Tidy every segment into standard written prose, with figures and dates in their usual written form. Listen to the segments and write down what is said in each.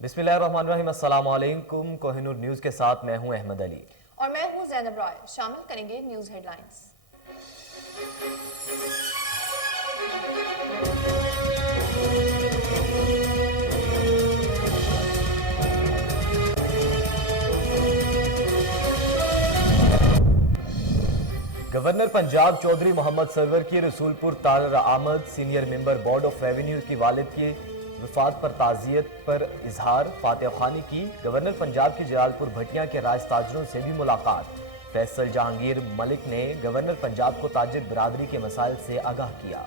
बिस्मिल्लाहिर्रहमानिर्रहीम, अस्सलाम वालेकुम। कोहिनूर न्यूज़ के साथ मैं हूं अहमद अली और मैं हूं ज़ैनब रॉय। शामिल करेंगे news headlines. Governor Punjab Chaudhry Mohammad Sarwar की रसूलपुर तारर आमद, senior member board of revenue की वालिद की वफात पर ताज़ियत पर इजहार, फातिहा खानी की। गवर्नर पंजाब की जलालपुर भटिया के राज ताजरों से भी मुलाकात। फैसल जहांगीर मलिक ने गवर्नर पंजाब को ताजिर बिरादरी के मसाइल से आगाह किया।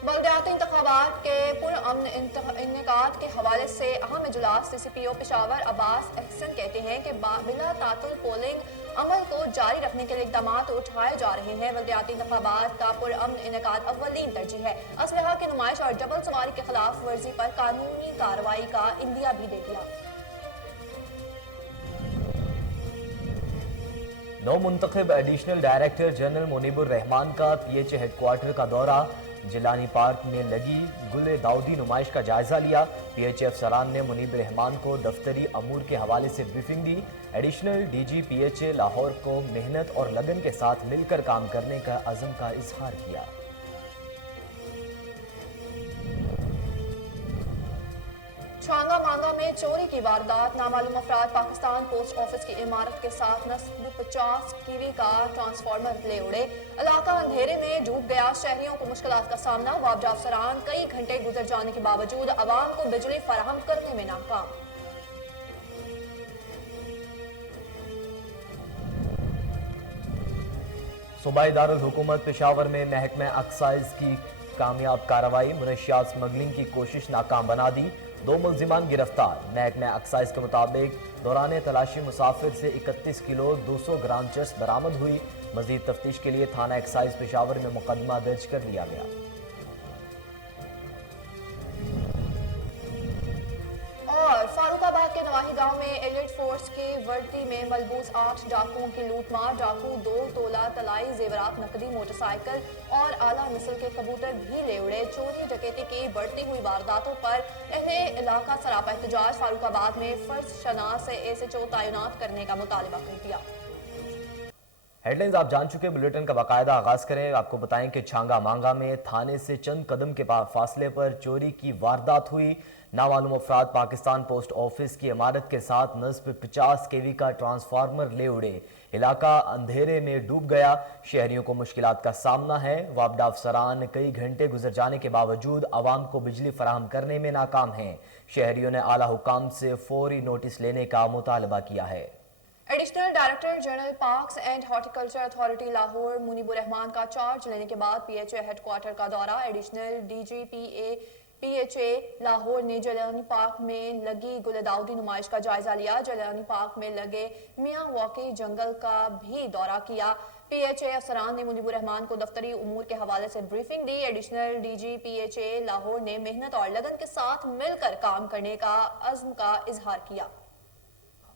बलदियाती इंतखाबात के पुरअमन इनेकाद के हवाले से अहम इजलास। CCPO पेशावर अब्बास अहसन कहते हैं कि बिला तातुल पोलिंग अमल को जारी रखने के लिए इकदाम उठाए जा रहे हैं। बलदियाती इंतखाबात का पुरअमन इनेकाद अव्वलीन तरजीह है। असलहा की नुमाइश और जबल सवारी के खिलाफ वर्जी पर कानूनी कार्रवाई का इंदिया भी दे दिया। नौ मुंतखब additional director general Munibur Rehman का PHA हेडक्वार्टर का दौरा। जिलानी पार्क में लगी गुल दाऊदी नुमाइश का जायजा लिया। PHA अफसरान ने मुनीब रहमान को दफ्तरी अमूर के हवाले से ब्रीफिंग दी। एडिशनल DG PHA लाहौर को मेहनत और लगन के साथ मिलकर काम करने का अज़म का इजहार किया। छांगा मांगा में चोरी की वारदात। नामालूम अफराद पाकिस्तान पोस्ट ऑफिस की इमारत के साथ नस्ब 50 कीवी का ट्रांसफार्मर ले उड़े। इलाका अंधेरे में डूब गया। शहरियों को मुश्किलात का सामना। वाबजा अफसरान कई घंटे गुजर जाने के बावजूद अवाम को बिजली फराहम करने में नाकाम। सूबाई दारुल हुकूमत पेशावर में महकमा एक्साइज की कामयाब कार्रवाई। मुनशियात स्मगलिंग की कोशिश नाकाम बना दी। 2 मुल्जिमान गिरफ्तार। महकमा एक्साइज के मुताबिक दौरान तलाशी मुसाफिर से 31 किलो 200 ग्राम चरस बरामद हुई। मजीद तफ्तीश के लिए थाना एक्साइज पेशावर में मुकदमा दर्ज कर लिया गया। और फारूकाबाद के नवाही गांव में एलिट फोर्स की वर्दी में मलबूस 8 डाकुओं की लूटमार। डाकू 2 तोला तलाई जेवरात, नकदी, मोटरसाइकिल और आला नस्ल के कबूतर भी ले उड़े। चोरी डकैती की बढ़ती हुई वारदातों पर अहले इलाका सरापा एहतजाज। फारूकाबाद में फर्ज शनास से SHO तैनात करने का मुतालबा कर दिया। हेडलाइंस आप जान चुके। बुलेटिन का बाकायदा आगाज करें। आपको बताएं कि छांगा मांगा में थाने से चंद कदम के फासले पर चोरी की वारदात हुई। नामालूम अफराद पाकिस्तान पोस्ट ऑफिस की इमारत के साथ नस्ब 50 KV का ट्रांसफार्मर ले उड़े। इलाका अंधेरे में डूब गया। शहरियों को मुश्किलात का सामना है। वाबडा अफसरान कई घंटे गुजर जाने के बावजूद आवाम को बिजली फराहम करने में नाकाम हैं। शहरियों ने आला हुकाम से फौरी नोटिस लेने का मुतालबा किया है। Additional director general parks and horticulture authority Lahore Munibur Rehman का चार्ज लेने के बाद PHA हेडक्वार्टर का दौरा। एडिशनल DG PHA लाहौर ने जलानी पार्क में लगी गुलदाउदी नुमाइश का जायजा लिया। जलानी पार्क में लगे मियां वाकई जंगल का भी दौरा किया। PHA अफसरान ने मुनीबुर रहमान को दफ्तरी उमूर के हवाले से ब्रीफिंग दी। एडिशनल DG PHA लाहौर ने मेहनत और लगन के साथ मिलकर काम करने का अज़्म का इजहार किया।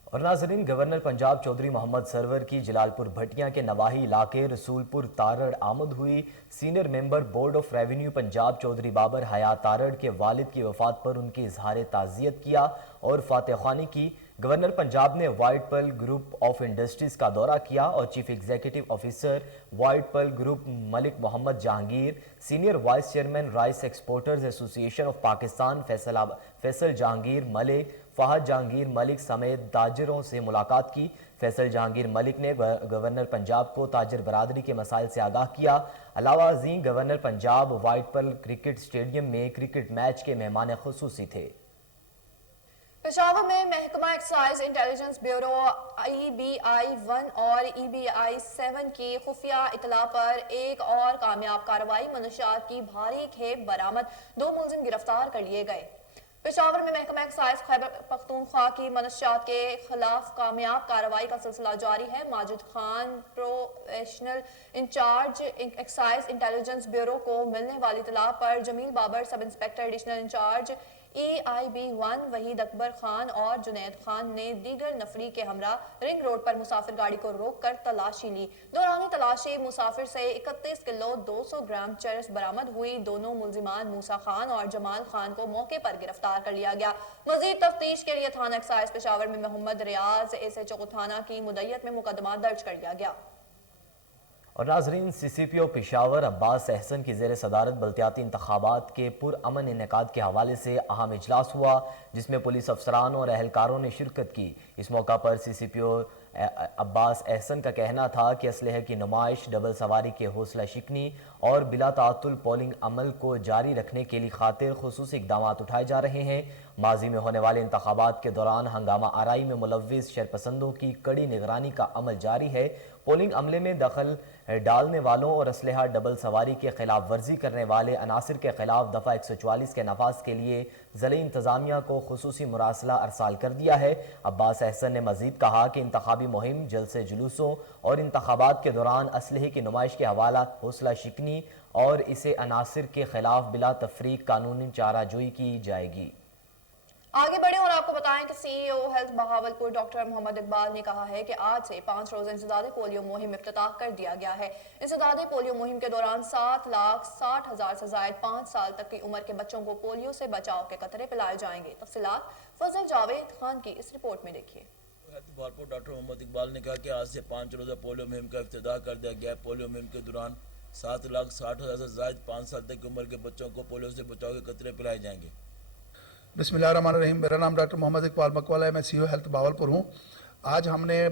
और नाजरीन, गवर्नर पंजाब चौधरी मोहम्मद सरवर की जलालपुर भटिया के नवाही इलाके रसूलपुर तारड़ आमद हुई। Senior member board of revenue Punjab Chaudhry Babar Hayat Tarar के वालिद की वफात पर उनकी इजहार ताज़ियत किया और फातिहा खानी की। गवर्नर पंजाब ने white pearl group of industries का दौरा किया और chief executive officer white pearl group Malik Mohammad Jahangir, senior vice chairman rice exporters association of Pakistan Faisal Jahangir Malik, Fahad Jahangir Malik समेत ताजिरों से मुलाकात की। फैसल जहांगीर मलिक ने गवर्नर पंजाब को ताजिर बरादरी के मसाइल से आगाह किया। अलावा अजीम governor Punjab white pearl cricket stadium में क्रिकेट मैच के मेहमान खुसूसी थे। पेशावर में महकमा एक्साइज इंटेलिजेंस ब्यूरो EBI 1 और EBI 7 की खुफिया इतला पर एक और कामयाब कार्रवाई। मनशियात की भारी खेप बरामद। 2 मुलजिम गिरफ्तार कर लिए गए। पेशावर में महकमा एक्साइज खैबर पख्तूनख्वा की मनशियात के खिलाफ कामयाब कार्रवाई का सिलसिला जारी है। Majid Khan professional incharge excise intelligence bureau को मिलने वाली इतला पर Jamil Babar sub inspector additional incharge EIB1 Waheed Akbar Khan और जुनैद खान ने दीगर नफरी के हमरा रिंग रोड पर मुसाफिर गाड़ी को रोक कर तलाशी ली। दौरान तलाशी मुसाफिर से 31 किलो 200 ग्राम चरस बरामद हुई। दोनों मुलजिमान मूसा खान और जमाल खान को मौके पर गिरफ्तार कर लिया गया। मजीद तफ्तीश के लिए थाना एक्साइज पेशावर में मोहम्मद रियाज SHO थाना की मुद्दत में मुकदमा दर्ज कर लिया गया। और नाजरीन, CCPO पेशावर अब्बास एहसन की ज़ेर सदारत बल्दियाती इंतखाबात के पुरअमन इनेकाद के हवाले से अहम इजलास हुआ, जिसमें पुलिस अफसरान और अहलकारों ने शिरकत की। इस मौका पर CCPO अब्बास एहसन का कहना था कि असलहे की नुमाइश, डबल सवारी के हौसला शिकनी और बिला तातुल पोलिंग अमल को जारी रखने के लिए खातिर खुसूसी इक़दामात उठाए जा रहे हैं। माजी में होने वाले इंतखाबात के दौरान हंगामा आराई में मुलव्विस शरपसंदों की कड़ी निगरानी का अमल जारी है। पोलिंग अमले में दखल डालने वालों और असलहा डबल सवारी के खिलाफ वर्जी करने वाले अनासिर के खिलाफ दफ़ा 144 के नफाज के लिए ज़िले इंतज़ामिया को खुसूसी मुरासला अरसाल कर दिया है। अब्बास एहसन ने मजीद कहा कि इंतखाबी मुहिम, जलसे जुलूसों और इंतखाबात के दौरान असलहे की नुमाइश के हवाला हौसला शिकनी और इसे अनासिर के खिलाफ बिला तफरीक कानूनी चाराजोई की जाएगी। आगे बढ़े और आपको बताएं कि CEO health Bahawalpur doctor Mohammad Iqbal ने कहा है कि आज से 5 रोज़ा इंसदादे पोलियो मुहिम इफ्तिताह कर दिया गया है। इंसदादे पोलियो मुहिम के दौरान 7,60,000 से ज़ायद 5 साल तक की उम्र के बच्चों को पोलियो से बचाव के कतरे पिलाए जाएंगे। तफसीलात फजल जावेद खान की इस रिपोर्ट में देखिए। हेल्थ बहावलपुर डॉक्टर मोहम्मद इकबाल ने कहा कि आज से 5 रोज़ा पोलियो मुहिम का इफ्तिताह कर दिया गया है। पोलियो मुहिम के दौरान 7,60,000 से ज़ायद 5 साल तक की उम्र के बच्चों को पोलियो से बचाव के कतरे पिलाए जाएंगे। बिस्मिल्लाहिर्रहमानिर्रहीम। मेरा नाम डॉक्टर मोहम्मद इकबाल मकवाला है। मैं CEO हेल्थ बहावलपुर हूँ। आज हमने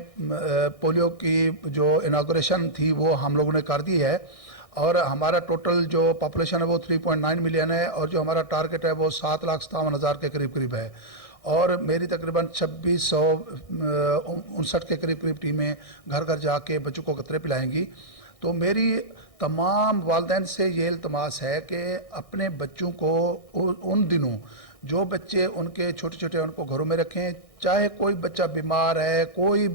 पोलियो की जो इनागोरेशन थी वो हम लोगों ने कर दी है और हमारा टोटल जो पॉपुलेशन है वो 3.9 मिलियन है और जो हमारा टारगेट है वो 7,57,000 के करीब है और मेरी तकरीबन 2659 के करीब टीमें घर घर जाके बच्चों को कतरे पिलाएंगी। तो मेरी तमाम वालिदैन से ये इल्तमास है कि अपने बच्चों को उन दिनों जो बच्चे उनके छोटे छोटे उनको घरों में रखें, चाहे कोई बच्चा बीमार है, कोई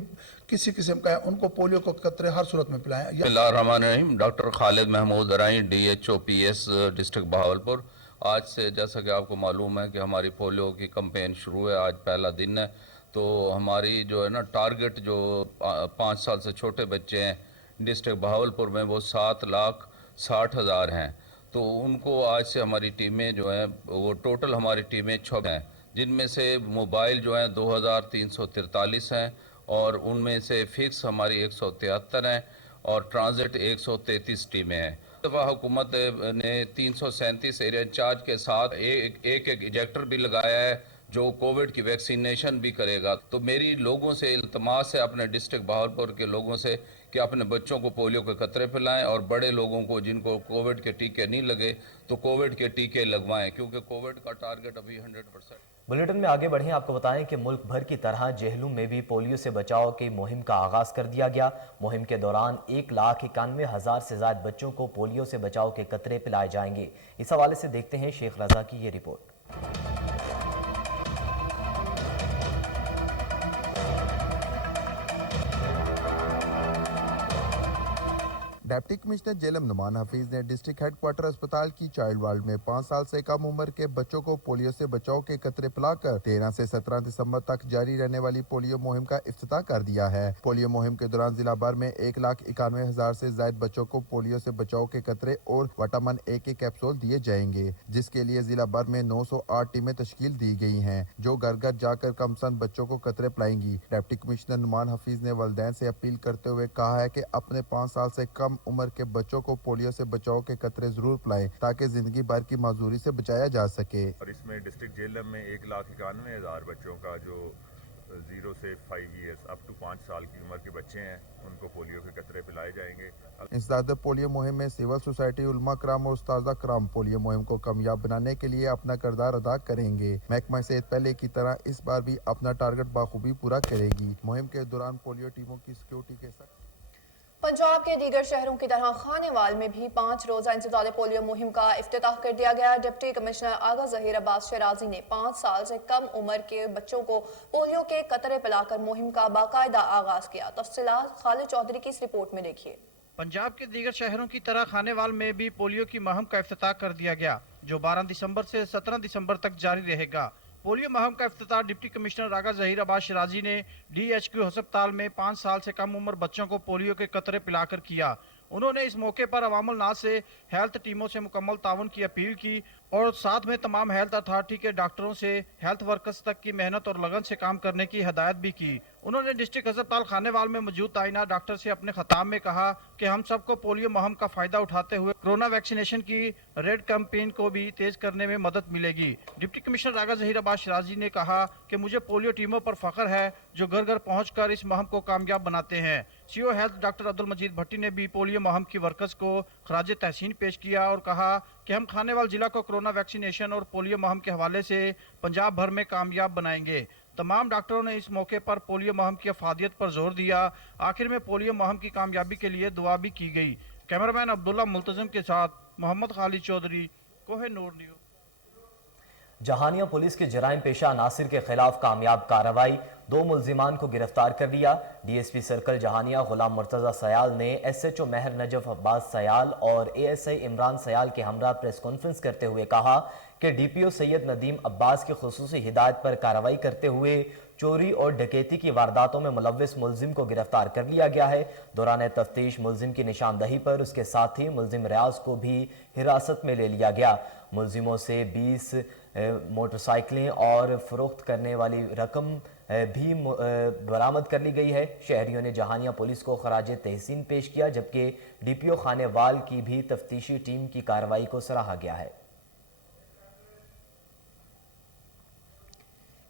किसी किस्म का है, उनको पोलियो को कतरे हर सूरत में पिलाएं। बिस्मिल्लाहिर्रहमानिर्रहीम। डॉक्टर खालिद महमूद अराई, DHO PS डिस्ट्रिक्ट बहावलपुर। आज से जैसा कि आपको मालूम है कि हमारी पोलियो की कैंपेन शुरू है, आज पहला दिन है। तो हमारी जो है ना टारगेट जो 5 साल से छोटे बच्चे हैं डिस्ट्रिक्ट बहावलपुर में वो 7,60,000 हैं। तो उनको आज से हमारी टीमें जो हैं वो टोटल हमारी टीमें 6 हैं, जिनमें से मोबाइल जो हैं 2,343 हैं और उनमें से फिक्स हमारी 173 हैं और ट्रांजिट 133 टीमें हैं। दफ़ा हुकूमत ने 337 एरिया इंचार्ज के साथ एक इजेक्टर भी लगाया है जो कोविड की वैक्सीनेशन भी करेगा। तो मेरी लोगों से इल्तमास है, अपने डिस्ट्रिक्ट बहावलपुर के लोगों से, कि अपने बच्चों को पोलियो के कतरे पिलाएं और बड़े लोगों को जिनको कोविड के टीके नहीं लगे तो कोविड के टीके लगवाएं, क्योंकि कोविड का टारगेट अभी 100%। बुलेटिन में आगे बढ़ें, आपको बताएं कि मुल्क भर की तरह जेहलूम में भी पोलियो से बचाव की मुहिम का आगाज कर दिया गया। मुहिम के दौरान 1,91,000 से ज्यादा बच्चों को पोलियो से बचाव के कतरे पिलाए जाएंगे। इस हवाले से देखते हैं शेख रजा की ये report. Deputy commissioner Jhelum Noman Hafeez ने डिस्ट्रिक्ट हेडक्वार्टर अस्पताल की चाइल्ड वार्ड में 5 साल से कम उम्र के बच्चों को पोलियो से बचाव के कतरे पिलाकर 13 से 17 दिसंबर तक जारी रहने वाली पोलियो मुहिम का इफ्तिताह कर दिया है। पोलियो मुहिम के दौरान जिला भर में 1,91,000 से ज्यादा बच्चों को पोलियो से बचाव के कतरे और विटामिन ए के कैप्सूल दिए जाएंगे, जिसके लिए जिला भर में 908 टीमें तश्कील दी गई हैं जो घर घर जाकर कमसन बच्चों को कतरे पिलाएंगी। डिप्टी कमिश्नर नुमान हफीज ने वालिदैन से अपील करते हुए कहा है कि अपने 5 साल से कम उम्र के बच्चों को पोलियो से बचाव के कतरे जरूर पिलाएं ताकि जिंदगी भर की माजूरी से बचाया जा सके। और इसमें डिस्ट्रिक्ट जेलम में 1,91,000 बच्चों का जो 0 से 5 ईयर्स अप टू 5 साल की उम्र के बच्चे हैं उनको पोलियो के कतरे पिलाए जाएंगे। इंसदाद पोलियो मुहिम में सिविल सोसाइटी, उलमा कराम और उस्तादा कराम पोलियो मुहिम को कामयाब बनाने के लिए अपना किरदार अदा करेंगे। महकमा सेहत पहले की तरह इस बार भी अपना टारगेट बाखूबी पूरा करेगी। मुहिम के दौरान पोलियो टीमों की सिक्योरिटी के साथ पंजाब के दीगर शहरों की तरह खानेवाल में भी 5 रोज़ा इंसदादे पोलियो मुहिम का इफ्तिताह कर दिया गया। डिप्टी कमिश्नर आगा ज़हीर अब्बास शराजी ने 5 साल से कम उम्र के बच्चों को पोलियो के कतरे पिलाकर मुहिम का बाकायदा आगाज किया। तफसीलात खालिद चौधरी की इस रिपोर्ट में देखिए। पंजाब के दीगर शहरों की तरह खानेवाल में भी पोलियो की मुहिम का इफ्तिताह कर दिया गया। जो 12 दिसंबर से 17 दिसंबर तक जारी रहेगा। पोलियो मुहिम का इफ्तिताह डिप्टी कमिश्नर रागा जहीर अब्बास शिराजी ने DHQ अस्पताल में 5 साल से कम उम्र बच्चों को पोलियो के कतरे पिलाकर किया। उन्होंने इस मौके पर अवामुल नास से हेल्थ टीमों से मुकम्मल ताउन की अपील की और साथ में तमाम हेल्थ अथॉरिटी के डॉक्टरों से हेल्थ वर्कर्स तक की मेहनत और लगन से काम करने की हिदायत भी की। उन्होंने डिस्ट्रिक्ट अस्पताल खानेवाल में मौजूद ताइनात डॉक्टर से अपने खिताब में कहा कि हम सबको पोलियो मुहिम का फायदा उठाते हुए कोरोना वैक्सीनेशन की रेड कैंपेन को भी तेज करने में मदद मिलेगी। डिप्टी कमिश्नर रागा जहीर अब्बास शिराजी ने कहा कि मुझे पोलियो टीमों पर फख्र है जो घर घर पहुंचकर इस मुहिम को कामयाब बनाते हैं। सीओ हेल्थ डॉक्टर अब्दुल मजीद भट्टी ने भी पोलियो मुहिम की वर्कर्स को खराज तहसीन पेश किया और कहा कि हम खानेवाल जिला को कोरोना वैक्सीनेशन और पोलियो मुहिम के हवाले से पंजाब भर में कामयाब बनाएंगे। तमाम डॉक्टरों ने इस मौके पर पोलियो मुहिम की अफादियत पर जोर दिया। आखिर में पोलियो मुहिम की कामयाबी के लिए दुआ भी की गई। कैमरामैन अब्दुल्ला मुल्तजिम के साथ मोहम्मद खालिद चौधरी, कोहे नूर न्यूज़। जहानिया पुलिस के जराइम पेशा अनासिर के खिलाफ कामयाब कार्रवाई, 2 मुल्जिमान को गिरफ्तार कर लिया। DSP सर्कल जहानिया गुलाम मुर्तज़ा सयाल ने SHO महर नजफ अब्बास सयाल और ASI इमरान सयाल के हमरा प्रेस कॉन्फ्रेंस करते हुए कहा कि DPO सैयद नदीम अब्बास की खुसूसी हिदायत पर कार्रवाई करते हुए चोरी और डकैती की वारदातों में मुलव्विस मुल्जिम को गिरफ्तार कर लिया गया है। दौरान तफ्तीश मुल्जिम की निशानदही पर उसके साथी मुल्जिम रियाज को भी हिरासत में ले लिया गया। मुल्जिमों से 20 मोटरसाइकिलें और फरोख्त करने वाली रकम भी बरामद कर ली गई है। शहरियों ने जहानिया पुलिस को खराज तहसीन पेश किया, जबकि DPO खानेवाल की भी तफ्तीशी टीम की कार्रवाई को सराहा गया है।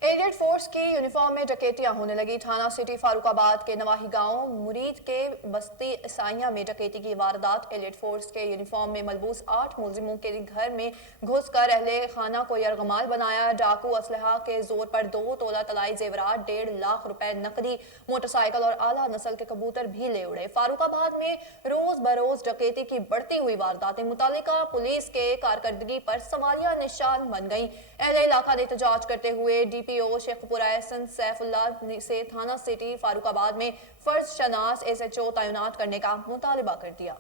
एलियट फोर्स की यूनिफॉर्म में डकैतियां होने लगी। थाना सिटी फारूकाबाद के नवाही गांव मुरीद के बस्ती ईसाइया में डकैती की वारदात। एलियट फोर्स के यूनिफॉर्म में मलबूस 8 मुल्जिमों के घर में घुसकर अहले खाना को यरगमाल बनाया। डाकू असलहा के जोर पर 2 तोला तलाई जेवरात, 1.5 लाख रुपए नकदी, मोटरसाइकिल और आला नस्ल के कबूतर भी ले उड़े। फारूकाबाद में रोज बरोज डकैती की बढ़ती हुई वारदातें मुतालिका पुलिस के कारकर्दगी पर सवालिया निशान बन गई। अहले इलाका ने एहतजाज करते हुए DPO शेखपुरा एहसन सैफुल्लाह से थाना सिटी फारूकाबाद में फर्ज शनास SHO तैनात करने का मुतालिबा कर दिया।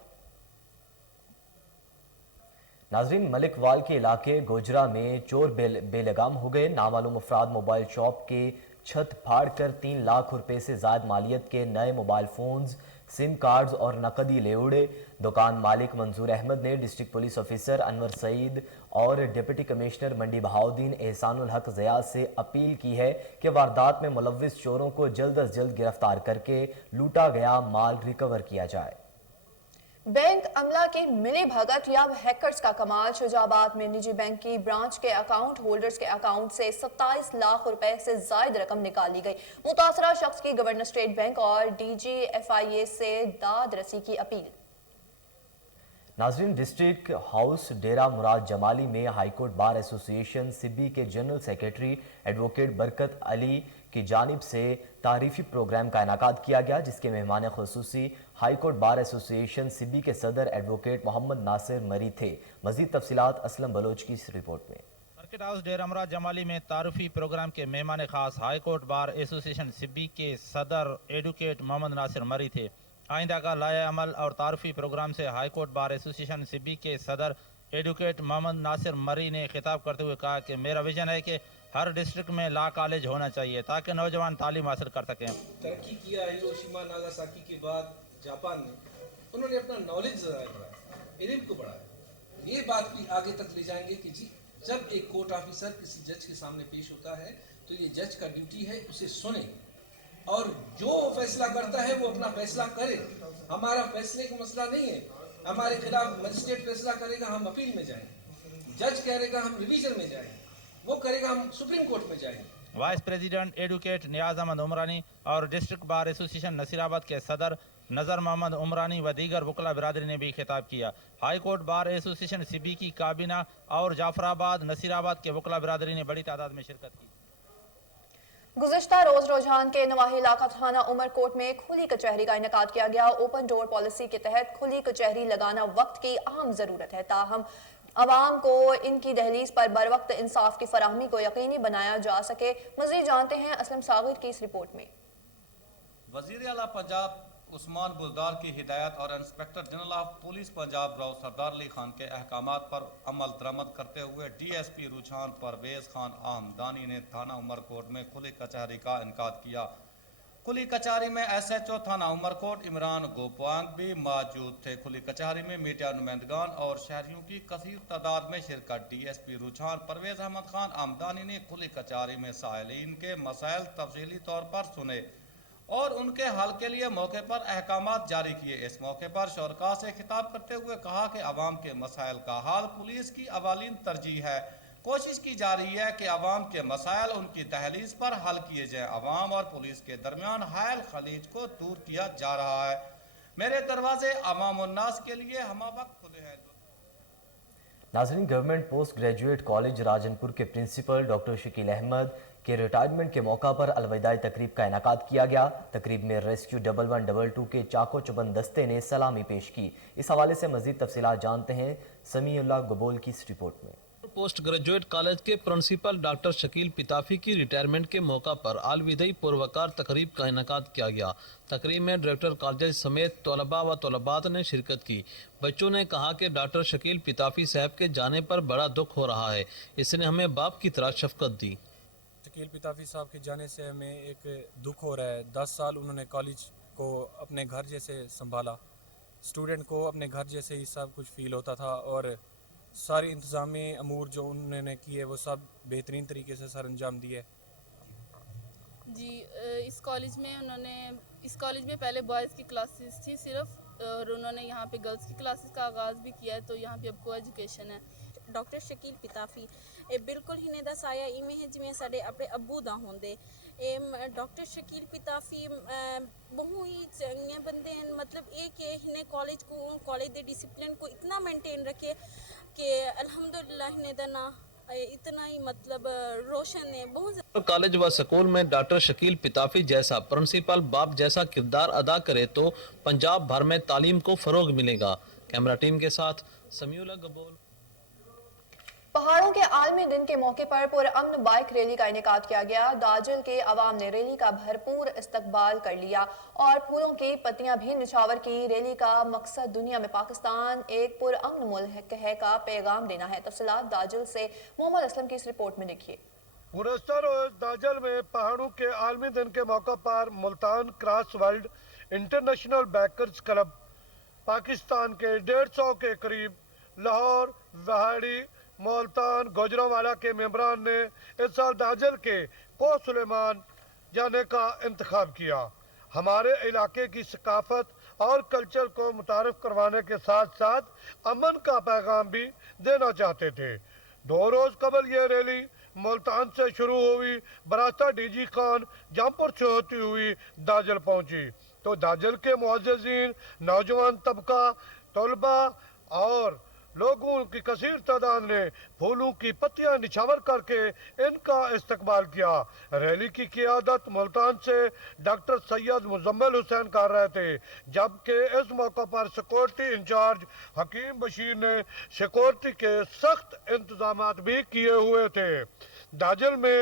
नाजरीन, मलिकवाल के इलाके गोजरा में चोर बेलगाम हो गए। नामालूम अफराद मोबाइल शॉप के छत फाड़ कर 3 लाख रुपए से ज्यादा मालियत के नए मोबाइल फोन्स, सिम कार्ड्स और नकदी ले उड़े। दुकान मालिक मंजूर अहमद ने district police officer Anwar Saeed और डिप्टी कमिश्नर मंडी बहाउद्दीन एहसानुल हक ज़िया से अपील की है कि वारदात में मुलव्विस चोरों को जल्द अज जल्द गिरफ्तार करके लूटा गया माल रिकवर किया जाए। बैंक अमला की मिली भगत या हैकर्स का कमाल। शुजाबाद में निजी बैंक की ब्रांच के अकाउंट होल्डर्स के अकाउंट से 27 लाख रुपए से ज्यादा रकम निकाल ली गई। मुतासरा शख्स की गवर्नर स्टेट बैंक और DGFIA से दाद रसी की अपील। नाजरीन, डिस्ट्रिक्ट हाउस डेरा मुराद जमाली में हाईकोर्ट बार एसोसिएशन सिब्बी के general secretary advocate Barkat Ali की जानिब से तारीफी प्रोग्राम का इनाकाद किया गया, जिसके मेहमान खुसूसी हाईकोर्ट बार एसोसिएशन सिब्बी के सदर एडवोकेट मोहम्मद नासिर मरी थे। मजीद तफसीलात असलम बलोच की इस रिपोर्ट में। सर्किट हाउस डेरा मुराद जमाली में तारीफी प्रोग्राम के मेहमान खास हाईकोर्ट बार एसोसिएशन सिब्बी के सदर एडवोकेट मोहम्मद नासिर मरी थे। आइंदा का लाया अमल और तारीफी प्रोग्राम से हाईकोर्ट बार एसोसिएशन सिब्बी के सदर एडवोकेट मोहम्मद नासिर मरी ने खिताब करते हुए कहा कि मेरा विजन है कि हर डिस्ट्रिक्ट में लॉ कॉलेज होना चाहिए ताकि नौजवान तालीम हासिल कर सकें। तरक्की किया हिरोशिमा नागासाकी के बाद जापान ने, उन्होंने अपना नॉलेज बढ़ाया, इल्म को बढ़ाया। ये बात भी आगे तक ले जाएंगे कि जी जब एक कोर्ट ऑफिसर किसी जज के सामने पेश होता है तो ये जज का ड्यूटी है उसे सुने और जो फैसला करता है वो अपना फैसला करे। हमारा फैसले का मसला नहीं है, हमारे खिलाफ मजिस्ट्रेट फैसला करेगा हम अपील में जाएंगे, जज करेगा हम रिवीजन में जाएंगे, वो करेगा हम सुप्रीम कोर्ट में जाएंगे। वाइस प्रेसिडेंट एडवोकेट नियाज अहमद उमरानी और डिस्ट्रिक्ट बार एसोसिएशन नसीराबाद के सदर नजर मोहम्मद उमरानी व दीगर वकला बिरादरी ने भी खिताब किया। High court bar association Sibi की काबीना और जाफराबाद नसीराबाद के वकला बिरादरी ने बड़ी तादाद में शिरकत की। गुज़िश्ता रोज रुझान के नवाही इलाका थाना उमरकोट में खुली कचहरी का इनेकाद किया गया। ओपन डोर पॉलिसी के तहत खुली कचहरी लगाना वक्त की अहम जरूरत है, ताहम अवाम को इनकी दहलीज पर बर वक्त इंसाफ की फराहमी को यकीनी बनाया जा सके। मज़ीद जानते हैं असलम सागिर की इस रिपोर्ट में। वज़ीर आला पंजाब عثمان بزدار کی ہدایت اور inspector general of police Punjab Rao سردار علی خان کے احکامات پر عمل درآمد کرتے ہوئے D S P Rochhan Pervez Khan Amdani نے تھانہ عمرکوٹ میں کھلی کچہری کا انعقاد کیا۔ کھلی کچہری میں ایس ایچ او تھانہ عمرکوٹ عمران گوپانگ بھی موجود تھے۔ کھلی کچہری میں میڈیا نمائندگان اور شہریوں کی کثیر تعداد میں شرکت۔ D S P Rochhan Pervez Ahmed Khan Amdani نے کھلی کچہری میں سائلین کے مسائل تفصیلی طور پر سنے اور ان کے حل کے لیے موقع پر احکامات جاری کیے۔ اس موقع پر شرکاء سے خطاب کرتے ہوئے کہا کہ عوام کے مسائل کا حل پولیس کی اولین ترجیح ہے۔ کوشش کی جا رہی ہے کہ عوام کے مسائل ان کی دہلیز پر حل کیے جائیں۔ عوام اور پولیس کے درمیان حائل خلیج کو دور کیا جا رہا ہے۔ میرے دروازے عوام الناس کے لیے ہمہ وقت کھلے ہیں۔ ناظرین، government post graduate college Rajan پور کے پرنسپل ڈاکٹر شکیل احمد کے ریٹائرمنٹ کے موقع پر الوداعی تقریب کا انعقاد کیا گیا۔ تقریب میں ریسکیو 1122 کے چاقو چبند دستے نے سلامی پیش کی۔ اس حوالے سے مزید تفصیلات جانتے ہیں سمیع اللہ گبول کی اس رپورٹ میں۔ پوسٹ گریجویٹ کالج کے پرنسپل ڈاکٹر شکیل پتافی کی ریٹائرمنٹ کے موقع پر الوداعی پروقار تقریب کا انعقاد کیا گیا۔ تقریب میں ڈائریکٹر کالج سمیت طلباء و طالبات نے شرکت کی۔ بچوں نے کہا کہ ڈاکٹر شکیل پتافی صاحب کے جانے پر بڑا دکھ ہو رہا ہے، اس نے ہمیں باپ کی طرح شفقت دی۔ شکیل پتافی صاحب کے جانے سے ہمیں ایک دکھ ہو رہا ہے۔ 10 سال انہوں نے کالج کو اپنے گھر جیسے سنبھالا، اسٹوڈنٹ کو اپنے گھر جیسے ہی سب کچھ فیل ہوتا تھا، اور ساری انتظامی امور جو انہوں نے کیے وہ سب بہترین طریقے سے سر انجام دیے۔ جی، اس کالج میں پہلے بوائز کی کلاسز تھی صرف، اور انہوں نے یہاں پہ گرلز کی کلاسز کا آغاز بھی کیا ہے، تو یہاں پہ اب کو ایجوکیشن ہے۔ ڈاکٹر شکیل پتافی بالکل ہی دا سایہ ایویں ہے جویں ساڈے اپنے ابو دا ہوندے۔ ڈاکٹر شکیل پتافی بہت ہی چنگے بندے ہیں، مطلب یہ کہ انہیں کالج دے ڈسپلن کو اتنا مینٹین رکھے کہ الحمدللہ انہیں دا نا اتنا ہی مطلب روشن ہے بہت۔ کالج و سکول میں ڈاکٹر شکیل پتافی جیسا پرنسپل باپ جیسا کردار ادا کرے تو پنجاب بھر میں تعلیم کو فروغ ملے گا۔ کیمرہ ٹیم کے ساتھ سمیع اللہ گبول۔ پہاڑوں کے عالمی دن کے موقع پر پرامن بائک ریلی کا انعقاد کیا گیا۔ داجل کے عوام نے ریلی کا بھرپور استقبال کر لیا اور پھولوں کی پتیاں بھی نچھاور کی۔ ریلی کا مقصد دنیا میں پاکستان ایک پرامن ملک ہے کا پیغام دینا ہے۔ تفصیلات داجل سے محمد اسلم کی اس رپورٹ میں دیکھیے۔ گزشتہ روز داجل میں پہاڑوں کے عالمی دن کے موقع پر Multan cross world international bikers club Pakistan کے 150 کے قریب لاہور، وہاڑی، ملتان، گوجرانوالا کے ممبران نے اس سال داجل کے کوہ سلیمان جانے کا انتخاب کیا۔ ہمارے علاقے کی ثقافت اور کلچر کو متعارف کروانے کے ساتھ ساتھ امن کا پیغام بھی دینا چاہتے تھے۔ 2 روز قبل یہ ریلی ملتان سے شروع ہوئی، براستہ ڈی جی خان جامپور سے ہوتی ہوئی داجل پہنچی تو داجل کے معززین، نوجوان طبقہ، طلباء اور لوگوں کی کثیر تعداد نے پھولوں کی پتیاں نچھاور کر کے ان کا استقبال کیا۔ ریلی کی قیادت ملتان سے ڈاکٹر سید مزمل حسین کر رہے تھے، جبکہ اس موقع پر سیکورٹی انچارج حکیم بشیر نے سیکورٹی کے سخت انتظامات بھی کیے ہوئے تھے۔ داجل میں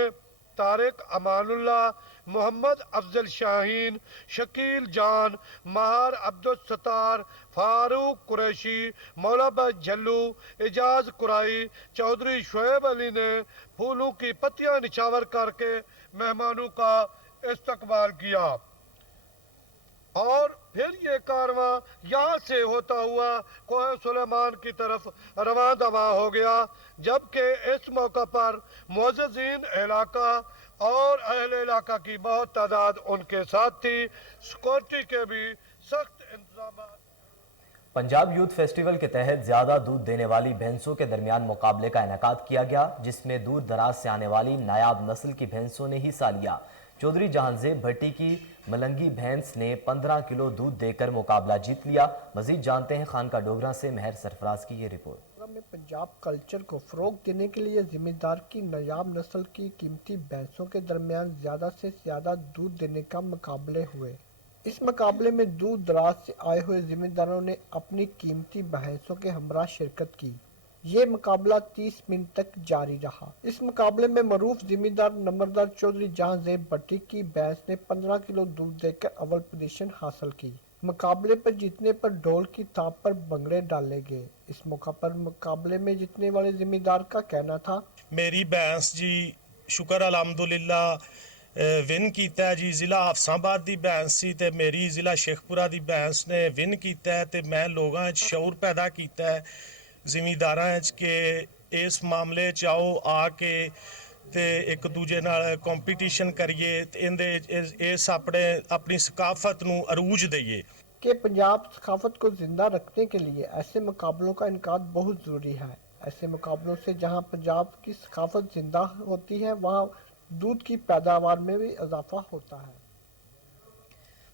طارق امان اللہ، محمد افضل شاہین، شکیل جان، مہار عبدالستار، فاروق قریشی، مولا بخش جھلو، اعجاز قرائی، چودھری شعیب علی نے پھولوں کی پتیاں نچھاور کر کے مہمانوں کا استقبال کیا اور پھر یہ کارواں یہاں سے ہوتا ہوا کوہ سلیمان کی طرف رواں دواں ہو گیا، جبکہ اس موقع پر معززین علاقہ اور اہل علاقہ کی بہت تعداد ان کے ساتھ تھی۔ سیکورٹی کے بھی سخت انتظامات۔ پنجاب یوتھ فیسٹیول کے تحت زیادہ دودھ دینے والی بھینسوں کے درمیان مقابلے کا انعقاد کیا گیا، جس میں دور دراز سے آنے والی نایاب نسل کی بھینسوں نے حصہ لیا۔ چودھری جہانزیب بھٹی کی ملنگی بھینس نے 15 کلو دودھ دے کر مقابلہ جیت لیا۔ مزید جانتے ہیں خانقاہ ڈوگرہ سے مہر سرفراز کی یہ رپورٹ۔ میں پنجاب کلچر کو فروغ دینے کے لیے ذمہ دار کی نایاب نسل کی قیمتی بھینسوں کے درمیان زیادہ سے زیادہ دودھ دینے کا مقابلے ہوئے۔ اس مقابلے میں دور دراز سے آئے ہوئے ذمہ داروں نے اپنی قیمتی بھینسوں کے ہمراہ شرکت کی۔ یہ مقابلہ 30 منٹ تک جاری رہا۔ اس مقابلے میں معروف ذمہ دار نمبردار چودھری جہانزیب بھٹی کی بھینس نے 15 کلو دودھ دے کر اول پوزیشن حاصل کی۔ मुकाबले पर जीतने पर ढोल की थाप पर भंगड़े डाले गए। इस मौका पर मुकाबले में जीतने वाले जिम्मेदार का कहना था, मेरी भैंस जी शुक्र अलहमदुलिल्ला विन कीता है जी। जिला हफसाबाद दी भैंस सी ते मेरी जिला शेखपुरा दी भैंस ने विन कीता है ते मैं लोगों च शऊर पैदा कीता है जिमीदारां च के इस मामले च आओ आके ते एक दूजे नाल कंपीटिशन करिए ते इंदे इस अपनी सकाफत नूं अरूज दईए कि पंजाब सकाफत को जिंदा रखने के लिए ऐसे मुकाबलों का इनकाद बहुत ज़रूरी है। ऐसे मुकाबलों से जहां पंजाब की सकाफत जिंदा होती है, वहां दूध की पैदावार में भी इजाफा होता है।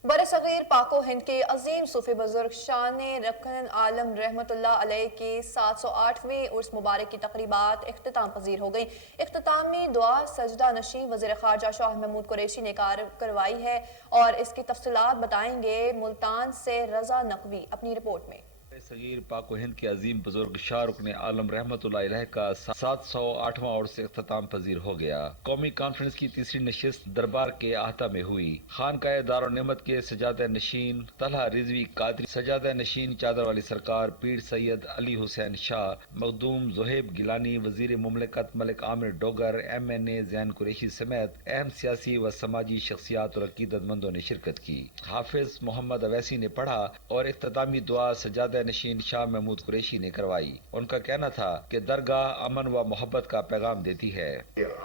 बरसगीर पाको हिंद के अजीम सूफी बुजुर्ग शान रकन आलम रहमतुल्लाह अलैह की 708वीं उर्स मुबारक की तकरीबात इख्तिताम पजीर हो गई। इख्तितामी दुआ सजदा नशीं वज़ीर ख़ारजा शाह महमूद कुरैशी ने करवाई है और इसकी तफसीलात बताएंगे मुल्तान से रजा नकवी अपनी रिपोर्ट में। सगीर पाको हिंद के अजीम बुजुर्ग शाह रुकन आलम रहमतुल्लाह अलैह का 708वां उर्स इख्तिताम पजीर हो गया। कौमी कॉन्फ्रेंस की तीसरी नशिस्त दरबार के आहता में हुई। खानकाए दारुल नेमत के सजादा नशीन तलहा रिजवी कादरी, सजादा नशीन चादर वाली सरकार पीर सैयद अली हुसैन शाह, मखदूम जोहेब गिलानी, वजीर मुमलिकत मलिक आमिर डोगर, MNA जैन कुरैशी समेत अहम सियासी व समाजी शख्सियात और अकीदतमंदों ने शिरकत की। हाफिज मोहम्मद अवैसी ने पढ़ा और इख्तितामी दुआ सजादा नशीन शाह महमूद कुरैशी ने करवाई। उनका कहना था कि दरगाह अमन व मोहब्बत का पैगाम देती है।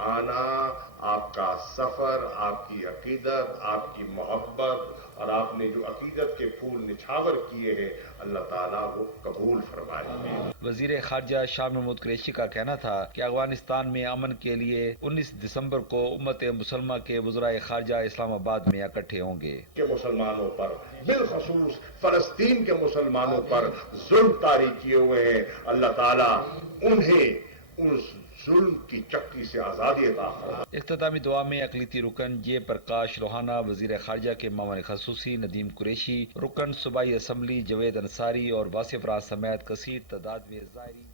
आना, आपका सफर, आपकी अकीदत, आपकी मोहब्बत और आपने जो अकीदत के फूल निछावर किए हैं, अल्लाह ताला वो कबूल फरमाए। वजीर खारजा शाह महमूद कुरैशी का कहना था कि अफगानिस्तान में अमन के लिए 19 दिसंबर को उम्मत मुसलमा के वज़राए खारजा इस्लामाबाद में इकट्ठे होंगे। के मुसलमानों पर, बिलखसूस फलस्तीन के मुसलमानों पर जुल्म तारी किए हुए हैं, अल्लाह ताला उन्हें उस जुल्म की चक्की से आज़ादी अता फरमाए। इख्तितामी दुआ में अक़लियती रुकन जे प्रकाश रोहाना, वजीर खारजा के मामले खसूसी नदीम कुरैशी, रुकन सूबाई असम्बली जवेद अंसारी और वासिफ राज समेत कसीर तादाद में ज़ायरीन।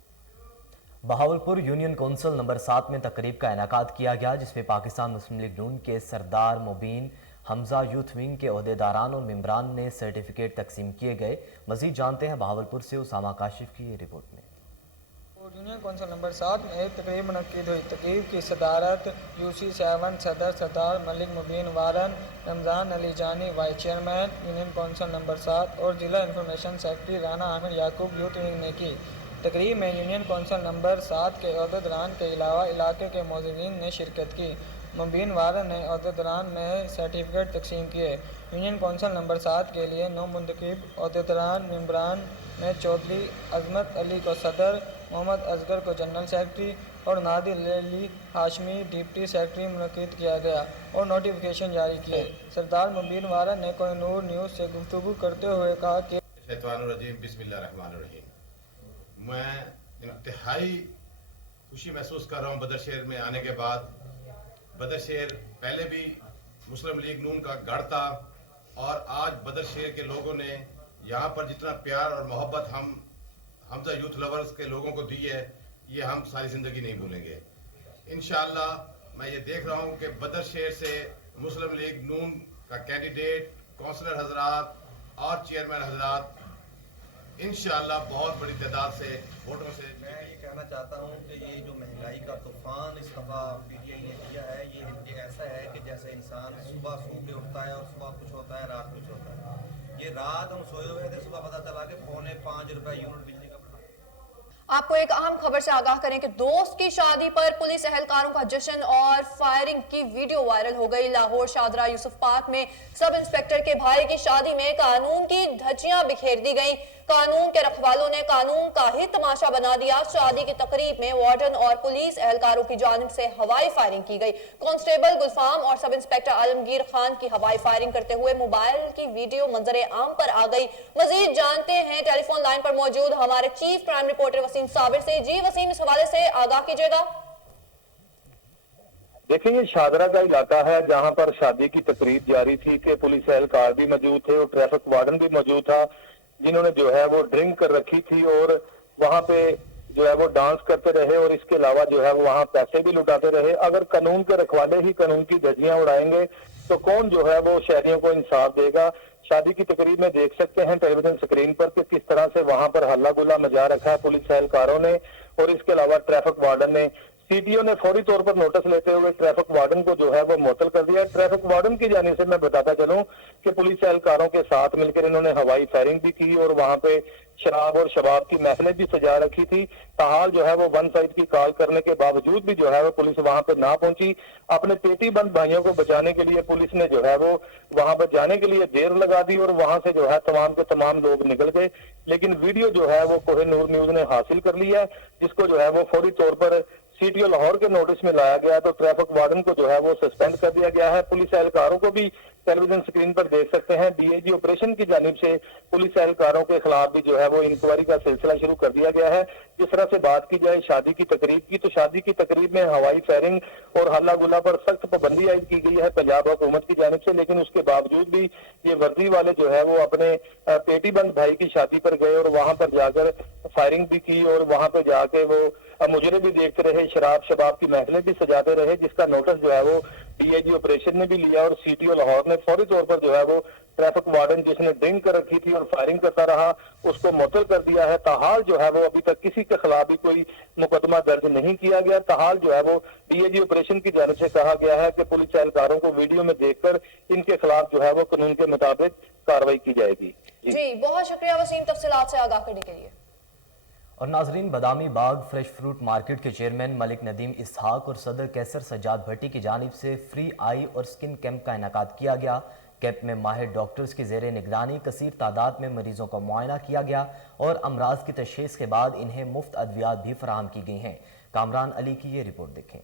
बहावलपुर यूनियन कौंसिल नंबर 7 में तकरीब का इनेकाद किया गया, जिसमें पाकिस्तान मुस्लिम लीग नून के सरदार मुबीन हमजा यूथ विंग के ओहदेदारान और मेंबरान ने सर्टिफिकेट तकसीम किए गए। मजीद जानते हैं बहावलपुर से उसामा काशिफ की ये रिपोर्ट में। यूनियन कौंसिल नंबर 7 में एक तकरीब मुनक्किद हुई। तकरीब की सदारत UC7 सदर सरदार मलिक मुबीन वारन, रमज़ान अली जानी vice chairman union council number 7 और जिला इंफॉर्मेशन सेक्रेटरी राना आमिर याकूब यूथ विंग ने की। तकरीब में यूनियन कौंसिल नंबर 7 के ओहदेदारान के अलावा इलाके के मौजूदीन ने शिरकत की। मुबीन वारन ने ओहदेदारान में सर्टिफिकेट तकसीम किए। यूनियन कौंसिल नंबर 7 के लिए 9 मुंतखब ओहदेदारान मेंबरान में चौधरी अजमत अली को सदर, मोहम्मद असगर को जनरल सेक्रेटरी और नादिर अली हाशमी डिप्टी सेक्रेटरी मुनक्किद किया गया और नोटिफिकेशन जारी किए। सरदार मुबीन वारन ने कोहिनूर न्यूज़ से गुफ्तगू करते हुए कहा कि बिस्मिल्लाहिर्रहमानिर्रहीम, मैं इंतहाई खुशी महसूस कर रहा हूँ बदरशहर में आने के बाद। बदरशहर पहले भी मुस्लिम लीग नून का गढ़ था और आज बदरशहर के लोगों ने यहाँ पर जितना प्यार और मोहब्बत हमजा यूथ लवर्स के लोगों को दी है, ये हम सारी ज़िंदगी नहीं भूलेंगे। इंशाअल्लाह मैं ये देख रहा हूँ कि बदरशहर से मुस्लिम लीग नून का कैंडिडेट, काउंसलर हजरात और चेयरमैन हजरात इंशाअल्लाह बहुत बड़ी तादाद से वोटों से। मैं ये कहना चाहता हूँ कि ये जो महंगाई का तूफान इस दफ़ा PTI ने दिया है, ये ऐसा है कि जैसे इंसान सुबह सो के उठता है और सुबह कुछ होता है, रात कुछ होता है। ये रात हम सोए हुए थे, सुबह पता चला कि ₹5.25 यूनिट बिजली का। आपको एक अहम खबर से आगाह करें कि दोस्त की शादी पर पुलिस एहलकारों का जश्न और फायरिंग की वीडियो वायरल हो गई। लाहौर शादरा यूसुफ पार्क में सब इंस्पेक्टर के भाई की शादी में कानून की धज्जियां बिखेर दी गईं। कानून के रखवालों ने कानून का ही तमाशा बना दिया। शादी की तकरीब में वार्डन और पुलिस एहलकारों की जानिब से हवाई फायरिंग की गई। कांस्टेबल गुलफाम और सब इंस्पेक्टर आलमगीर खान की हवाई फायरिंग करते हुए मोबाइल की वीडियो मंजरे आम पर आ गई। मजीद जानते हैं टेलीफोन लाइन पर मौजूद हमारे chief crime reporter Waseem Sabir से। जी वसीम, इस हवाले से आगाह कीजिएगा। देखिए, ये शादरा का इलाका है जहां पर शादी की तकरीब जारी थी कि पुलिस एहलकार भी मौजूद थे और ट्रैफिक वार्डन भी मौजूद था, जिन्होंने जो है वो ड्रिंक कर रखी थी और वहां पे जो है वो डांस करते रहे और इसके अलावा जो है वो वहां पैसे भी लुटाते रहे। अगर कानून के रखवाले ही कानून की धज्जियां उड़ाएंगे तो कौन जो है वो शहरियों को इंसाफ देगा। शादी की तकरीब में देख सकते हैं टेलीविजन स्क्रीन पर कि किस तरह से वहां पर हल्ला गुल्ला मचा रखा है पुलिस एहलकारों ने। और इसके अलावा ट्रैफिक वार्डन ने, सीटीओ ने फौरी तौर पर नोटिस लेते हुए ट्रैफिक वार्डन को जो है वो मुअत्तल कर दिया। ट्रैफिक वार्डन की जानिब से मैं बताता चलूं कि पुलिस एहलकारों के साथ मिलकर इन्होंने हवाई फायरिंग भी की और वहां पे शराब और शबाब की महफिलें भी सजा रखी थी। ताहाल जो है वो वन साइड की कॉल करने के बावजूद भी जो है वो पुलिस वहां पर ना पहुंची। अपने पेटी बंद भाइयों को बचाने के लिए पुलिस ने जो है वो वहां पर जाने के लिए देर लगा दी और वहां से जो है तमाम के तमाम लोग निकल गए। लेकिन वीडियो जो है वो कोहिनूर न्यूज ने हासिल कर लिया है, जिसको जो है वो फौरी तौर पर सीटीओ लाहौर के नोटिस में लाया गया। तो ट्रैफिक वार्डन को जो है वो सस्पेंड कर दिया गया है। पुलिस एहलकारों को भी टेलीविजन स्क्रीन पर देख सकते हैं। डीआईजी ऑपरेशन की जानिब से पुलिस एहलकारों के खिलाफ भी जो है वो इंक्वायरी का सिलसिला शुरू कर दिया गया है। जिस तरह से बात की जाए शादी की तकरीब की, तो शादी की तकरीब में हवाई फायरिंग और हल्ला गुल्ला पर सख्त पाबंदी आयद की गई है पंजाब हुकूमत की जानिब से। लेकिन उसके बावजूद भी ये वर्दी वाले जो है वो अपने पेटी बंद भाई की शादी पर गए और वहां पर जाकर फायरिंग भी की और वहां पर जाके वो मुजरे भी देखते रहे, शराब शबाब की महफिलें भी सजाते रहे, जिसका नोटिस जो है वो डीआईजी ऑपरेशन ने भी लिया। और सीटीओ लाहौर ने फौरी तौर पर जो है वो ट्रैफिक वार्डन जिसने ड्रिंक कर रखी थी और फायरिंग करता रहा उसको मुअत्तल कर दिया है। ताहाल जो है वो अभी तक किसी के खिलाफ भी कोई मुकदमा दर्ज नहीं किया गया। ताहाल जो है वो डीआईजी ऑपरेशन की जानिब से कहा गया है कि पुलिस एहलकारों को वीडियो में देखकर इनके खिलाफ जो है वो कानून के मुताबिक कार्रवाई की जाएगी। जी बहुत शुक्रिया वसीम तफसीलात से आगाह करने के लिए। और नाजरीन, Badami Bagh fresh fruit market के चेयरमैन मलिक नदीम इसहाक और सदर कैसर सज्जाद भट्टी की जानिब से फ्री आई और स्किन कैंप का इनेकाद किया गया। कैंप में माहिर डॉक्टर्स की ज़ेरे निगरानी कसीर तादाद में मरीजों का मुआयना किया गया और अमराज की तशख़ीस के बाद इन्हें मुफ्त अद्वियात भी फराहम की गई हैं। कामरान अली की ये रिपोर्ट देखें।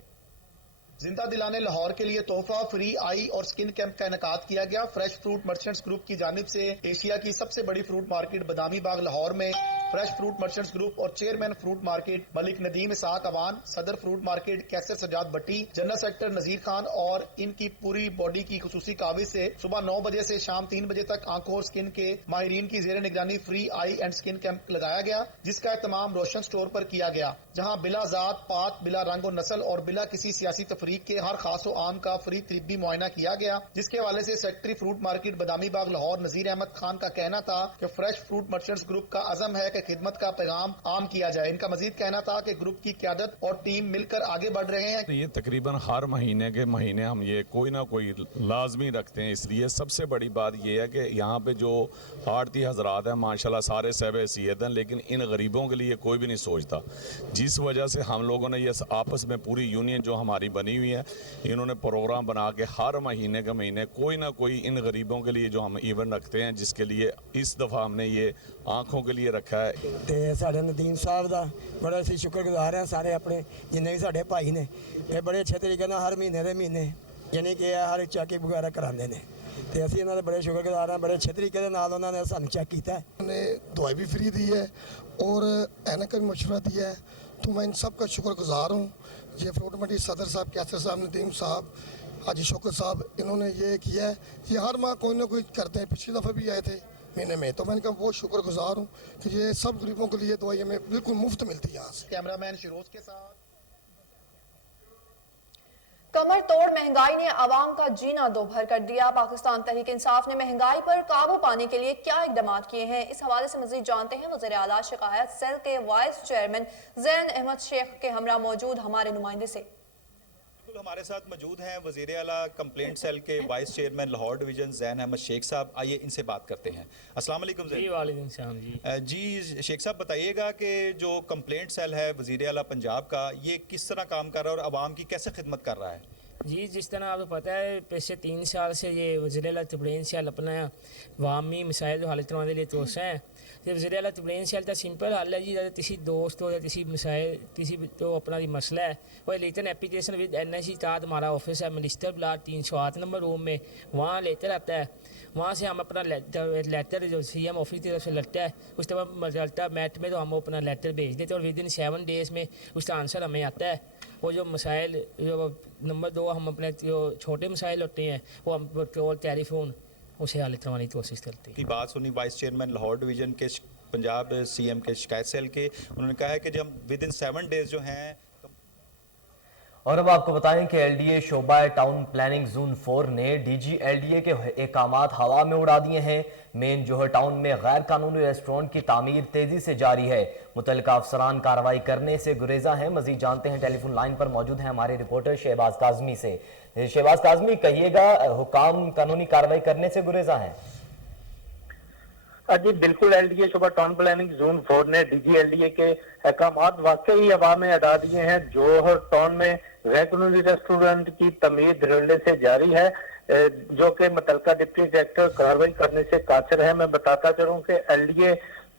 जिंदा दिलाने लाहौर के लिए तोहफा फ्री आई और स्किन कैंप का इनेकाद किया गया। फ्रेश फ्रूट मर्चेंट्स ग्रुप की जानिब से एशिया की सबसे बड़ी फ्रूट मार्केट बादामी बाग लाहौर में फ्रेश फ्रूट मर्चेंट्स ग्रुप और chairman fruit market Malik Nadeem Ishaq Awan, सदर fruit market Qaiser Sajjad Bhatti, general secretary Nazir Khan और इनकी पूरी बॉडी की खुसूसी काविज से सुबह 9 बजे से शाम 3 बजे तक आंखों और स्किन के माहिरीन की जेर निगरानी free I and skin camp लगाया गया, जिसका एहतमाम रोशन स्टोर पर किया गया, जहाँ बिला जात पात, बिला रंग और नस्ल और बिला किसी सियासी तफरीक के हर खास व आम का फ्री तिब्बी मुआयना किया गया। जिसके हवाले से secretary fruit market Badami Bagh Lahore Nazir Ahmad Khan का कहना था कि फ्रेश फ्रूट मर्चेंट्स ग्रुप का अज़म है कि खिदमत का पैगाम आम किया जाए। इनका मजीद कहना था कि ग्रुप की क़यादत और टीम मिलकर आगे बढ़ रहे हैं। ये तकरीबन हर महीने के महीने हम ये कोई ना कोई लाजमी रखते हैं। इसलिए सबसे बड़ी बात ये है कि यहाँ पे जो आड़ती हजरात हैं माशाल्लाह सारे सहब हैसियत हैं, लेकिन इन गरीबों के लिए कोई भी नहीं सोचता। जिस वजह से हम लोगों ने ये आपस में पूरी यूनियन जो हमारी बनी हुई है, इन्होंने प्रोग्राम बना के हर महीने के महीने कोई ना कोई इन गरीबों के लिए जो हम इवेंट रखते हैं, जिसके लिए इस दफ़ा हमने ये आँखों के लिए रखा है। ਤੇ ਸਾਡੇ ਨਦੀਮ ਸਾਹਿਬ ਦਾ ਬੜਾ ਅਸੀਂ ਸ਼ੁਕਰਗੁਜ਼ਾਰ ਹਾਂ। ਸਾਰੇ ਆਪਣੇ ਜਿੰਨੇ ਵੀ ਸਾਡੇ ਭਾਈ ਨੇ ਇਹ ਬੜੇ ਅੱਛੇ ਤਰੀਕੇ ਨਾਲ ਹਰ ਮਹੀਨੇ ਦੇ ਮਹੀਨੇ ਯਾਨੀ ਕਿ ਹਰ ਚੈੱਕਅਪ ਵਗੈਰਾ ਕਰਾਉਂਦੇ ਨੇ ਤੇ ਅਸੀਂ ਇਹਨਾਂ ਦੇ ਬੜੇ ਸ਼ੁਕਰਗੁਜ਼ਾਰ ਹਾਂ। ਬੜੇ ਅੱਛੇ ਤਰੀਕੇ ਦੇ ਨਾਲ ਉਹਨਾਂ ਨੇ ਸਾਨੂੰ ਚੈੱਕ ਕੀਤਾ। उन्होंने दवाई भी फ्री दी है और ऐनक का भी मशवरा दिया है, तो मैं इन सब का शुक्रगुजार हूँ। ये फ्रूट मंडी सदर साहब, कैसर साहब, नदीम साहब, हाजी शौकत साहब, इन्होंने ये किया है। ये हर माह कोई ना कोई करते हैं। पिछली दफ़ा भी आए थे महीने में, तो मैंने कहा बहुत शुक्रगुजार हूँ कि ये सब गरीबों के लिए दवाई हमें बिल्कुल मुफ्त मिलती है यहाँ से। कैमरामैन शिरोज के साथ। कमर तोड़ महंगाई ने आवाम का जीना दोभर कर दिया। पाकिस्तान तहरीक इंसाफ ने महंगाई पर काबू पाने के लिए क्या इकदाम किए हैं, इस हवाले से मजीद जानते हैं वज़ीर आला शिकायत सेल के वाइस चेयरमैन ज़ैन अहमद शेख के हमरा मौजूद हमारे नुमाइंदे से। हमारे साथ मौजूद हैं वज़ीर आला कंप्लेंट सेल के वाइस चेयरमैन लाहौर डिवीज़न ज़ैन अहमद शेख साहब। आइए इनसे बात करते हैं। अस्सलाम वालेकुम ज़ैन। वालेकुम सलाम जी। जी शेख साहब, बताइएगा कि जो कंप्लेंट सेल है वज़ीर आला पंजाब का, ये किस तरह काम कर रहा है और आवाम की कैसे खिदमत कर रहा है? जी, जिस तरह आपको पता है पिछले 3 साल से ये वज़ीर आला तब्लीग सेल अपना वामी मसाइल हल करवाने के लिए तोसा है। तो वज़ीर आला तब्लीग सेल का सिंपल हल है जी, किसी दोस्त हो या किसी मसाइल किसी तो अपना मसला है, वो लेटर एप्लीकेशन विद NIC ताद हमारा ऑफिस है मिनिस्टर ब्लॉक 308 नंबर रूम में, वहाँ लेटर आता है। वहाँ से हम अपना लेटर जो CM ऑफिस की तरफ से लगता है, उस तरह चलता मैट में, तो हम अपना लेटर भेज देते हैं और विद इन 7 डेज़ में उसका आंसर हमें आता है। वो जो मसाइल जो नंबर 2 हम अपने जो छोटे मसाइल होते हैं वो हम पेट्रोल टेलीफोन उसे हल करवाने की कोशिश करते हैं। की बात सुनी वाइस चेयरमैन लाहौर डिवीज़न के पंजाब CM के शिकायत सेल के, उन्होंने कहा है कि जब विद इन 7 डेज़ जो हैं। और अब आपको बताएं कि एलडीए शोबा टाउन प्लानिंग जोन 4 ने डीजी एलडीए के अहकामात हवा में उड़ा दिए हैं। मेन जोहर टाउन में गैर कानूनी रेस्टोरेंट की तामीर तेजी से जारी है। मुतल्लिका अफसरान कार्रवाई करने से गुरेजा हैं। मजीद जानते हैं, टेलीफोन लाइन पर मौजूद है हमारे रिपोर्टर शहबाज काजमी से। शहबाज काजमी, कहिएगा, हुकाम कानूनी कार्रवाई करने से गुरेजा हैं? जी बिल्कुल, एलडीए शोबा टाउन प्लानिंग जोन 4 ने डीजी एलडीए के अहकामात वाकई हवा में अड़ा दिए हैं। जोहर टाउन में गैर कानूनी रेस्टोरेंट की तमीर धड़ल्ले से जारी है, जो कि मुतल्लिका डिप्टी डायरेक्टर कार्रवाई करने से कासिर है। मैं बताता चलूं कि एलडीए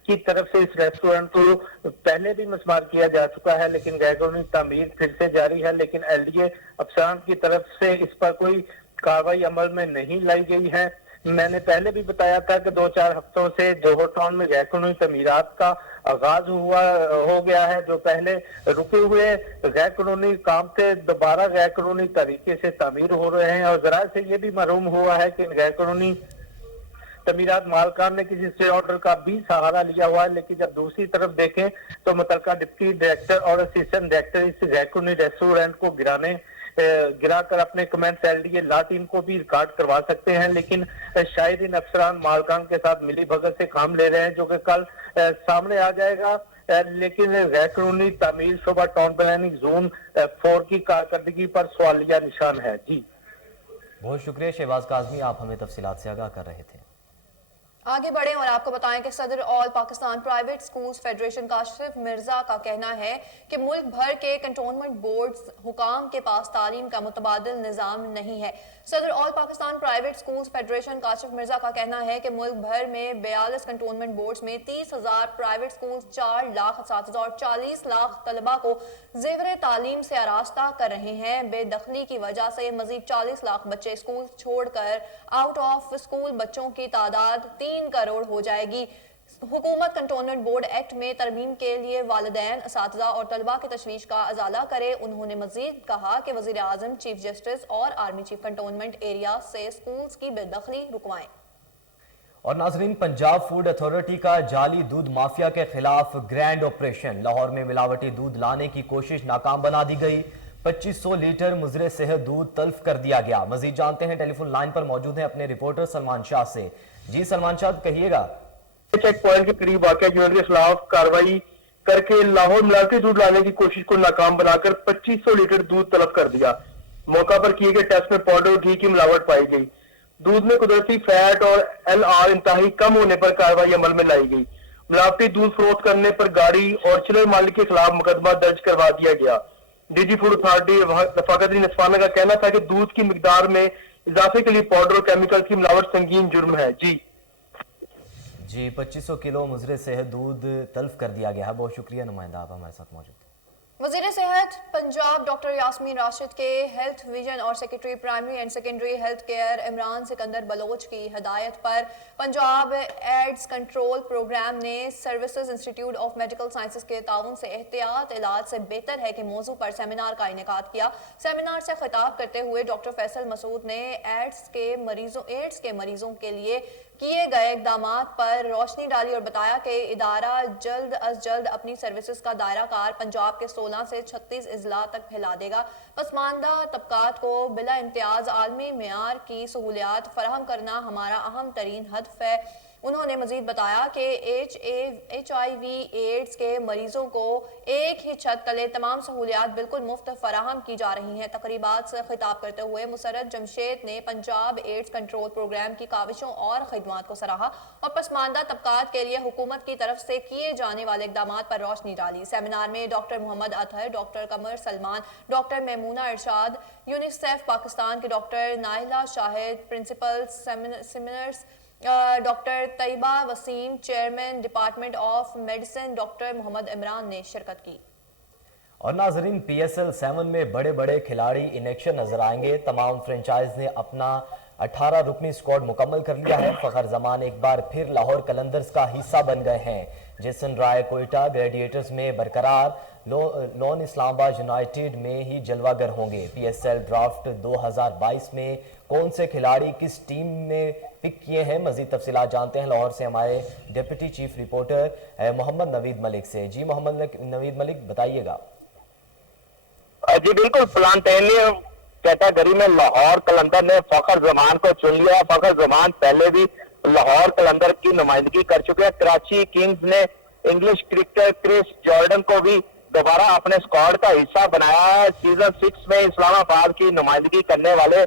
की तरफ से इस रेस्टोरेंट को पहले भी मस्मार किया जा चुका है, लेकिन गैर कानूनी तमीर फिर से जारी है। लेकिन एलडीए अफसरान की तरफ से इस पर कोई कार्रवाई अमल में नहीं लाई गई है। मैंने पहले भी बताया था कि 2-4 हफ्तों से जोहर टाउन में गैर कानूनी तमीरात का आगाज हो गया है। जो पहले रुके हुए गैर कानूनी काम थे, दोबारा गैर कानूनी तरीके से तामीर हो रहे हैं। और जरा से ये भी मालूम हुआ है कि गैर कानूनी तमीरात मालकान ने किसी स्टे ऑर्डर का भी सहारा लिया हुआ है। लेकिन जब दूसरी तरफ देखें तो मुतल्लिका डिप्टी डायरेक्टर और असिस्टेंट डायरेक्टर इस गैर कानूनी रेस्टोरेंट को गिराकर अपने कमेंट्स एलडीए लॉ टीम को भी रिकॉर्ड करवा सकते हैं। लेकिन शायद इन अफसरान मालकान के साथ मिली भगत से काम ले रहे हैं, जो कि कल सामने आ जाएगा। लेकिन गैर कानूनी तामीर शोबा टाउन प्लानिंग जोन 4 की कारकर्दगी पर सवालिया निशान है। जी बहुत शुक्रिया शहबाज काजमी, आप हमें तफसीलात से आगाह कर रहे थे। आगे बढ़े और आपको बताएं कि सदर all Pakistan private schools federation Kashif Mirza का कहना है कि मुल्क भर के कंटोनमेंट बोर्ड्स हुकाम के पास तालीम का मुतबादिल निज़ाम नहीं है। सदर all Pakistan private schools federation Kashif Mirza का कहना है कि मुल्क भर में 42 कंटोनमेंट बोर्ड्स में 30,000 प्राइवेट स्कूल्स 4 लाख असातिज़ा और 40 लाख तलबा को ज़ेवर तालीम से आरास्ता कर रहे हैं। बेदखली की वजह से मजीद 40 लाख बच्चे स्कूल छोड़कर आउट ऑफ स्कूल बच्चों की तादाद 3 करोड़ हो जाएगी। हुकूमत कंटोनमेंट बोर्ड एक्ट में तरमीम के लिए वालिदैन, असातिज़ा और तलबा की तशवीश का अजाला करे। उन्होंने मजीद कहा कि वज़ीर आज़म, चीफ जस्टिस और आर्मी चीफ कंटोनमेंट एरिया से स्कूल्स की बेदखली रुकवाएं। और नाजरीन, पंजाब फूड अथॉरिटी का जाली दूध माफिया के खिलाफ ग्रैंड ऑपरेशन। लाहौर में मिलावटी दूध लाने की कोशिश नाकाम बना दी गई। 2500 लीटर मुजरे सेहत दूध तल्फ कर दिया गया। मजीद जानते हैं, टेलीफोन लाइन पर मौजूद हैं अपने रिपोर्टर सलमान शाह से। जी सलमान शाह, कहिएगा। चेक पॉइंट के करीब वाक़या यूनिट के खिलाफ कार्रवाई करके लाहौर मिलावटी दूध लाने की कोशिश को नाकाम बनाकर 2500 लीटर दूध तलब कर दिया। मौका पर किए गए टेस्ट में पाउडर और घी की मिलावट पाई गई। दूध में कुदरती फैट और LR इंतहाई कम होने पर कार्रवाई अमल में लाई गई। मिलावटी दूध फरोख्त करने पर गाड़ी और चिलर मालिक के खिलाफ मुकदमा दर्ज करवा दिया गया। डीजी फूड अथॉरिटी रफाकत नसवाना का कहना था कि दूध की मिकदार में इजाफे के लिए पाउडर और केमिकल की मिलावट संगीन जुर्म है। जी 2500 किलो मुजरे सेहत दूध तल्फ कर दिया गया है। बहुत शुक्रिया नुमाइंदा, आप हमारे साथ मौजूद। वज़ीर सेहत पंजाब डॉक्टर यास्मीन राशिद के हेल्थ विजन और secretary primary and secondary health care Imran Sikandar Baloch की हिदायत पर पंजाब एड्स कंट्रोल प्रोग्राम ने services institute of medical sciences के ताउन से एहतियात इलाज से बेहतर है कि मौजू पर सेमिनार का इनेकाद किया। सेमिनार से खिताब करते हुए डॉक्टर फैसल मसूद ने एड्स के मरीजों के लिए किए गए इक़दामात पर रोशनी डाली और बताया कि इदारा जल्द अज जल्द अपनी सर्विसेज का दायरा कार पंजाब के 16 से 36 अजला तक फैला देगा। पसमानदा तबकात को बिला इम्तियाज आलमी मेयार की सहूलियात फराहम करना हमारा अहम तरीन हदफ है। उन्होंने मजीद बताया कि HIV एड्स के मरीजों को एक ही छत तले तमाम सहूलियात बिल्कुल मुफ्त फराहम की जा रही हैं। तकरीबात से खिताब करते हुए मुसरत जमशेद ने पंजाब एड्स कंट्रोल प्रोग्राम की काविशों और खिदमात को सराहा और पसमानदा तबकात के लिए हुकूमत की तरफ से किए जाने वाले इक़दामात पर रोशनी डाली। सेमिनार में doctor Mohammad Athar, doctor Qamar Salman, doctor Maimoona Irshad, UNICEF Pakistan के doctor Nahila Shahid, principal seminars doctor Tayyaba Waseem, chairman department of medicine doctor Mohammad Imran ने शिरकत की। और नाजरीन, PSL 7 में बड़े बड़े खिलाड़ी इन एक्शन नजर आएंगे। तमाम फ्रेंचाइज ने अपना 18 रुकनी स्क्वाड मुकम्मल कर लिया है। फखर जमान एक बार फिर लाहौर कलंदर्स का हिस्सा बन गए हैं। जेसन राय कोयटा ग्लैडिएटर्स में बरकरार, लॉन इस्लामाबाद यूनाइटेड में ही जलवागर होंगे। PSL ड्राफ्ट 2022 में कौन से खिलाड़ी किस टीम में पिक किए हैं, मजीद तफसीलात जानते हैं लाहौर से हमारे deputy chief reporter Mohammad Naveed Malik से। जी मोहम्मद नवीद मलिक, बताइएगा। जी बिल्कुल, प्लांटेनियम कैटेगरी में लाहौर कलंदर ने फखर जमान को चुन लिया। फखर जमान पहले भी लाहौर कलंदर की नुमाइंदगी कर चुके हैं। कराची किंग्स ने इंग्लिश क्रिकेटर क्रिस जॉर्डन को भी दोबारा अपने स्क्वाड का हिस्सा बनाया है। सीजन 6 में इस्लामाबाद की नुमाइंदगी करने वाले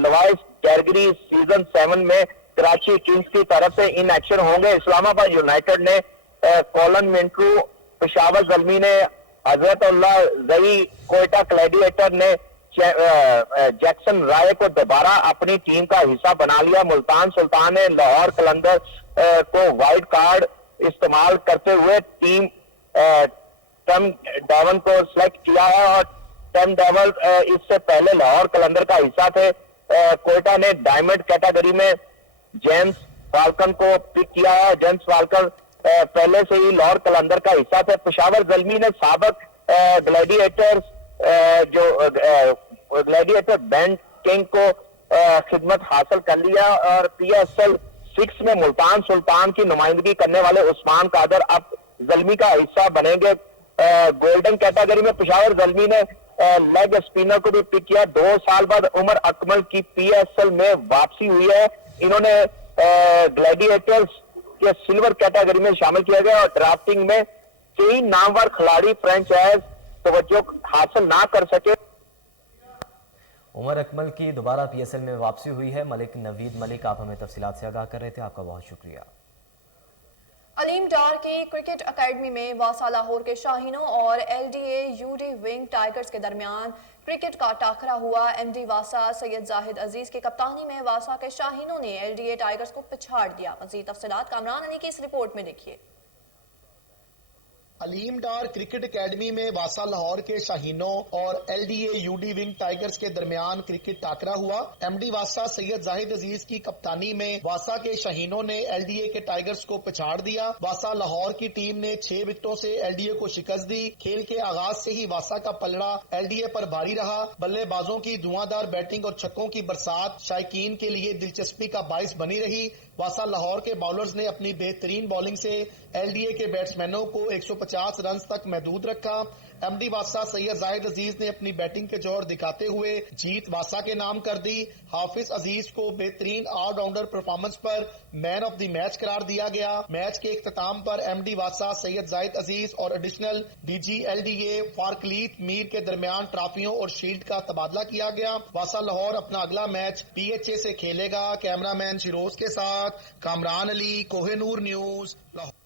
लवाइस कैरगरी सीजन 7 में कराची किंग्स की तरफ से इन एक्शन होंगे। इस्लामाबाद यूनाइटेड ने कॉलन मिंटू, पेशावर जल्मी ने हजरतुल्लाह जई, कोयटा ग्लैडिएटर ने जैक्सन राय को दोबारा अपनी टीम का हिस्सा बना लिया। मुल्तान सुल्तान ने लाहौर कलंदर को वाइल्ड कार्ड इस्तेमाल करते हुए टीम टम डेवन को सिलेक्ट किया है और टम डेवन इससे पहले लाहौर कलंदर का हिस्सा थे। कोयटा ने डायमंड कैटेगरी में जेम्स फाल्कन को पिक किया है। जेम्स फाल्कन पहले से ही लाहौर कलंदर का हिस्सा थे। पेशावर जल्मी ने साबिक ग्लैडिएटर्स ग्लैडिएटर बैंड किंग को खिदमत हासिल कर लिया और PSL 6 में मुल्तान सुल्तान की नुमाइंदगी करने वाले उस्मान कादर अब जल्मी का हिस्सा बनेंगे। गोल्डन कैटेगरी में पेशावर जल्मी ने लेग स्पिनर को भी पिक किया। 2 साल बाद उमर अकमल की PSL में वापसी हुई है। इन्होंने ग्लैडिएटर्स के सिल्वर कैटेगरी में शामिल किया गया और ड्राफ्टिंग में कई नामवर खिलाड़ी फ्रेंचाइज तवज्जो हासिल ना कर सके। उमर अकमल की दोबारा PSL में वापसी हुई है। मलिक नवीद मलिक, आप हमें तफसीलात से आगाह कर रहे थे, आपका बहुत शुक्रिया। अलीम डार की क्रिकेट अकेडमी में वासा लाहौर के शाहीनों और LDA UD विंग टाइगर्स के दरमियान क्रिकेट का टाकरा हुआ। MD वासा सैयद जाहिद अजीज की कप्तानी में वासा के शाहीनों ने LDA टाइगर्स को पिछाड़ दिया। मजीद तफसीलात कामरान अली की इस रिपोर्ट में देखिए। अलीम डार क्रिकेट एकेडमी में वासा लाहौर के शाहीनों और LDA UD विंग टाइगर्स के दरमियान क्रिकेट टाकरा हुआ। MD वासा सैयद जाहिद अजीज की कप्तानी में वासा के शाहीनों ने LDA के टाइगर्स को पिछाड़ दिया। वासा लाहौर की टीम ने 6 विकेटों से LDA को शिकस्त दी। खेल के आगाज से ही वासा का पलड़ा LDA पर भारी रहा। बल्लेबाजों की धुआंधार बैटिंग और छक्कों की बरसात शायकीन के लिए दिलचस्पी का बाइस बनी रही। वासा लाहौर के बॉलर्स ने अपनी बेहतरीन बॉलिंग से LDA के बैट्समैनों को 150 रन तक महदूद रखा। MD वासा सैयद जाहिद अजीज ने अपनी बैटिंग के जोर दिखाते हुए जीत वासा के नाम कर दी। हाफिज अजीज को बेहतरीन ऑलराउंडर परफॉर्मेंस पर मैन ऑफ द मैच करार दिया गया। मैच के इख्तिताम पर MD वासा सैयद जाहिद अजीज और एडिशनल DG LDA फारकलीत मीर के दरमियान ट्रॉफियों और शील्ड का तबादला किया गया। वासा लाहौर अपना अगला मैच PHA से खेलेगा। कैमरामैन शिरोज के साथ कामरान अली, कोहिनूर न्यूज, लाहौर।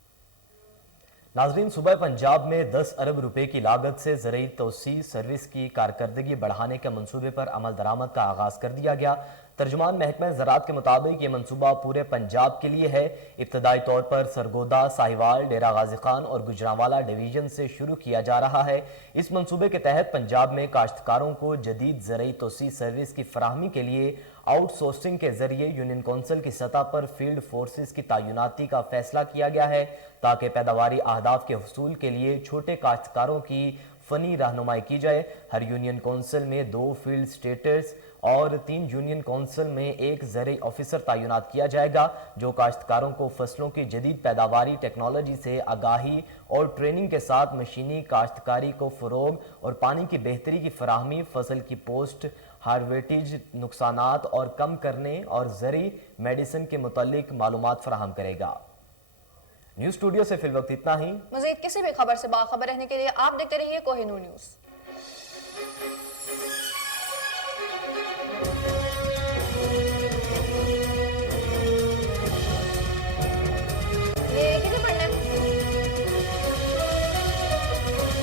नाजरीन, सुबह पंजाब में 10 अरब रुपए की लागत से ज़रूरी तोसी सर्विस की कारकर्दगी बढ़ाने के मंसूबे पर अमल दरामद का आगाज कर दिया गया। तर्जुमान महकमा ज़राअत के मुताबिक ये मंसूबा पूरे पंजाब के लिए है। इब्तदाई तौर पर सरगोदा, साहिवाल, डेरा गाजी खान और गुजरांवाला डिवीजन से शुरू किया जा रहा है। इस मंसूबे के तहत पंजाब में काश्तकारों को जदीद ज़रूरी तोसी सर्विस की फराहमी के लिए आउटसोर्सिंग के जरिए यूनियन कौंसिल की सतह पर फील्ड फोर्सेस की तैनाती का फैसला किया गया है ताकि पैदावारी अहदाफ के हुसूल के लिए छोटे काश्तकारों की फनी रहनुमाई की जाए। हर यूनियन कौंसिल में 2 फील्ड स्टेटस और 3 यूनियन कौंसिल में 1 ज़रूरी ऑफिसर तैनात किया जाएगा जो काश्तकारों को फसलों की जदीद पैदावारी टेक्नोलॉजी से आगाही और ट्रेनिंग के साथ मशीनी काश्तकारी को फ़रोग और पानी की बेहतरी की फराहमी, फसल की पोस्ट हार्वेटेज नुकसानात और कम करने और ज़रूरी मेडिसिन के मुतालिक मालूमात फराहम करेगा। न्यूज़ स्टूडियो से फिल वक्त इतना ही। मज़ीद किसी भी खबर से बाखबर रहने के लिए आप देखते रहिए कोहिनूर न्यूज़।